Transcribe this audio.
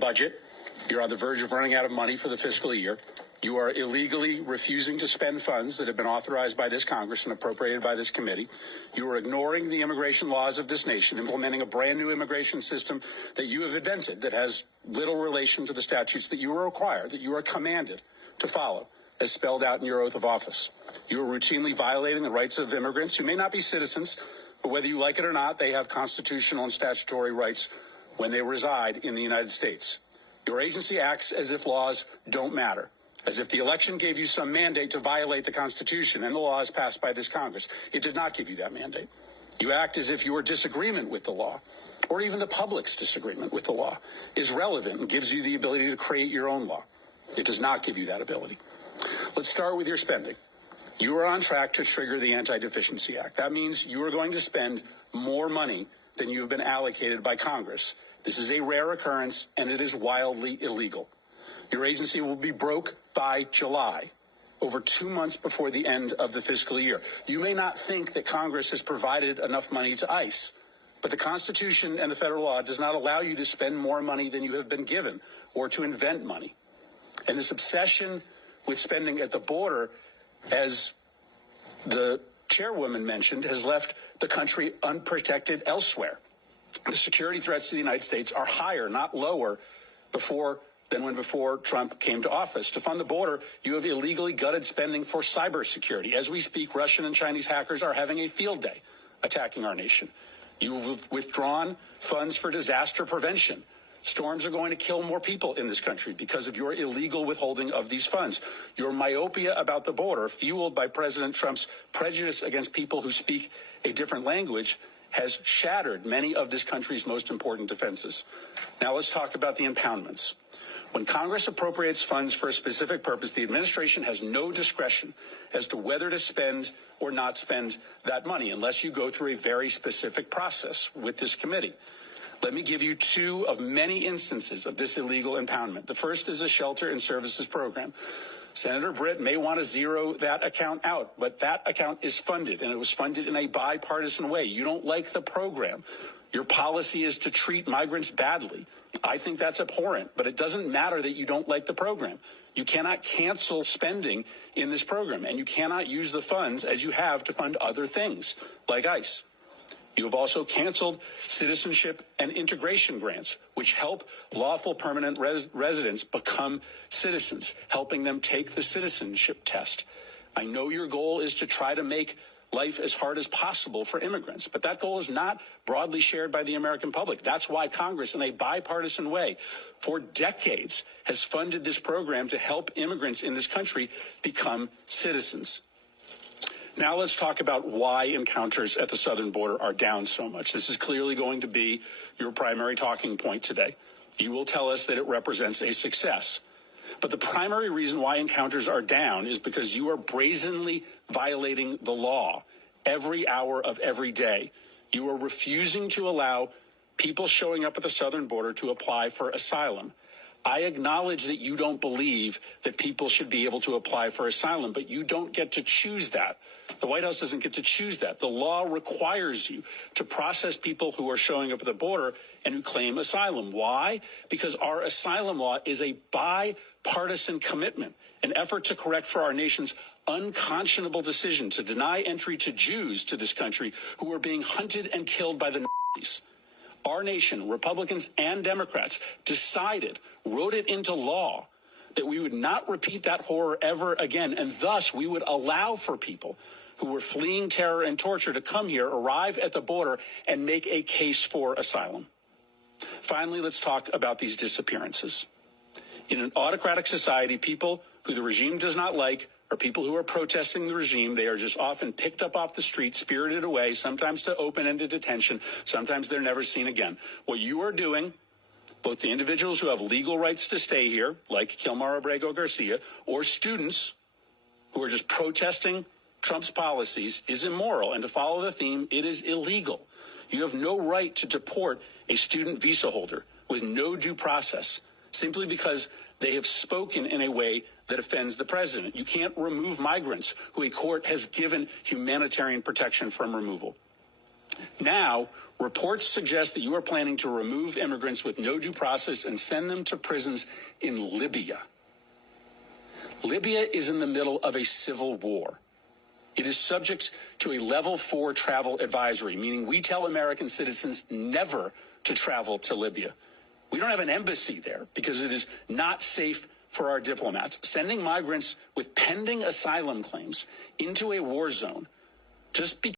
budget. You're on the verge of running out of money for the fiscal year. You are illegally refusing to spend funds that have been authorized by this Congress and appropriated by this committee. You are ignoring the immigration laws of this nation, implementing a brand new immigration system that you have invented that has little relation to the statutes that you are required, that you are commanded to follow, as spelled out in your oath of office. You are routinely violating the rights of immigrants who may not be citizens, but whether you like it or not, they have constitutional and statutory rights when they reside in the United States. Your agency acts as if laws don't matter, as if the election gave you some mandate to violate the Constitution and the laws passed by this Congress. It did not give you that mandate. You act as if your disagreement with the law, or even the public's disagreement with the law, is relevant and gives you the ability to create your own law. It does not give you that ability. Let's start with your spending. You are on track to trigger the Anti-Deficiency Act. That means you are going to spend more money than you have been allocated by Congress. This is a rare occurrence, and it is wildly illegal. Your agency will be broke by July, over 2 months before the end of the fiscal year. You may not think that Congress has provided enough money to ICE, but the Constitution and the federal law does not allow you to spend more money than you have been given or to invent money. And this obsession with spending at the border, as the chairwoman mentioned, has left the country unprotected elsewhere. The security threats to the United States are higher, not lower, than when before Trump came to office. To fund the border, you have illegally gutted spending for cybersecurity. As we speak, Russian and Chinese hackers are having a field day attacking our nation. You've withdrawn funds for disaster prevention. Storms are going to kill more people in this country because of your illegal withholding of these funds. Your myopia about the border, fueled by President Trump's prejudice against people who speak a different language, has shattered many of this country's most important defenses. Now let's talk about the impoundments. When Congress appropriates funds for a specific purpose, the administration has no discretion as to whether to spend or not spend that money unless you go through a very specific process with this committee. Let me give you two of many instances of this illegal impoundment. The first is the Shelter and Services Program. Senator Britt may want to zero that account out, but that account is funded, and it was funded in a bipartisan way. You don't like the program. Your policy is to treat migrants badly. I think that's abhorrent, but it doesn't matter that you don't like the program. You cannot cancel spending in this program, and you cannot use the funds as you have to fund other things like ICE. You have also canceled citizenship and integration grants, which help lawful permanent residents become citizens, helping them take the citizenship test. I know your goal is to try to make life as hard as possible for immigrants, but that goal is not broadly shared by the American public. That's why Congress, in a bipartisan way, for decades, has funded this program to help immigrants in this country become citizens. Now let's talk about why encounters at the southern border are down so much. This is clearly going to be your primary talking point today. You will tell us that it represents a success. But the primary reason why encounters are down is because you are brazenly violating the law every hour of every day. You are refusing to allow people showing up at the southern border to apply for asylum. I acknowledge that you don't believe that people should be able to apply for asylum, but you don't get to choose that. The White House doesn't get to choose that. The law requires you to process people who are showing up at the border and who claim asylum. Why? Because our asylum law is a bipartisan commitment, an effort to correct for our nation's unconscionable decision to deny entry to Jews to this country who are being hunted and killed by the Nazis. Our nation, Republicans and Democrats, wrote it into law that we would not repeat that horror ever again, and thus we would allow for people who were fleeing terror and torture to come here, arrive at the border, and make a case for asylum. Finally, let's talk about these disappearances. In an autocratic society, people who the regime does not like are people who are protesting the regime. They are just often picked up off the street, spirited away, sometimes to open-ended detention. Sometimes they're never seen again. What you are doing, both the individuals who have legal rights to stay here, like Kilmar Abrego Garcia, or students who are just protesting Trump's policies, is immoral. And to follow the theme, it is illegal. You have no right to deport a student visa holder with no due process simply because they have spoken in a way that offends the president. You can't remove migrants who a court has given humanitarian protection from removal. Now, reports suggest that you are planning to remove immigrants with no due process and send them to prisons in Libya. Libya is in the middle of a civil war. It is subject to a level 4 travel advisory, meaning we tell American citizens never to travel to Libya. We don't have an embassy there because it is not safe for our diplomats. Sending migrants with pending asylum claims into a war zone just because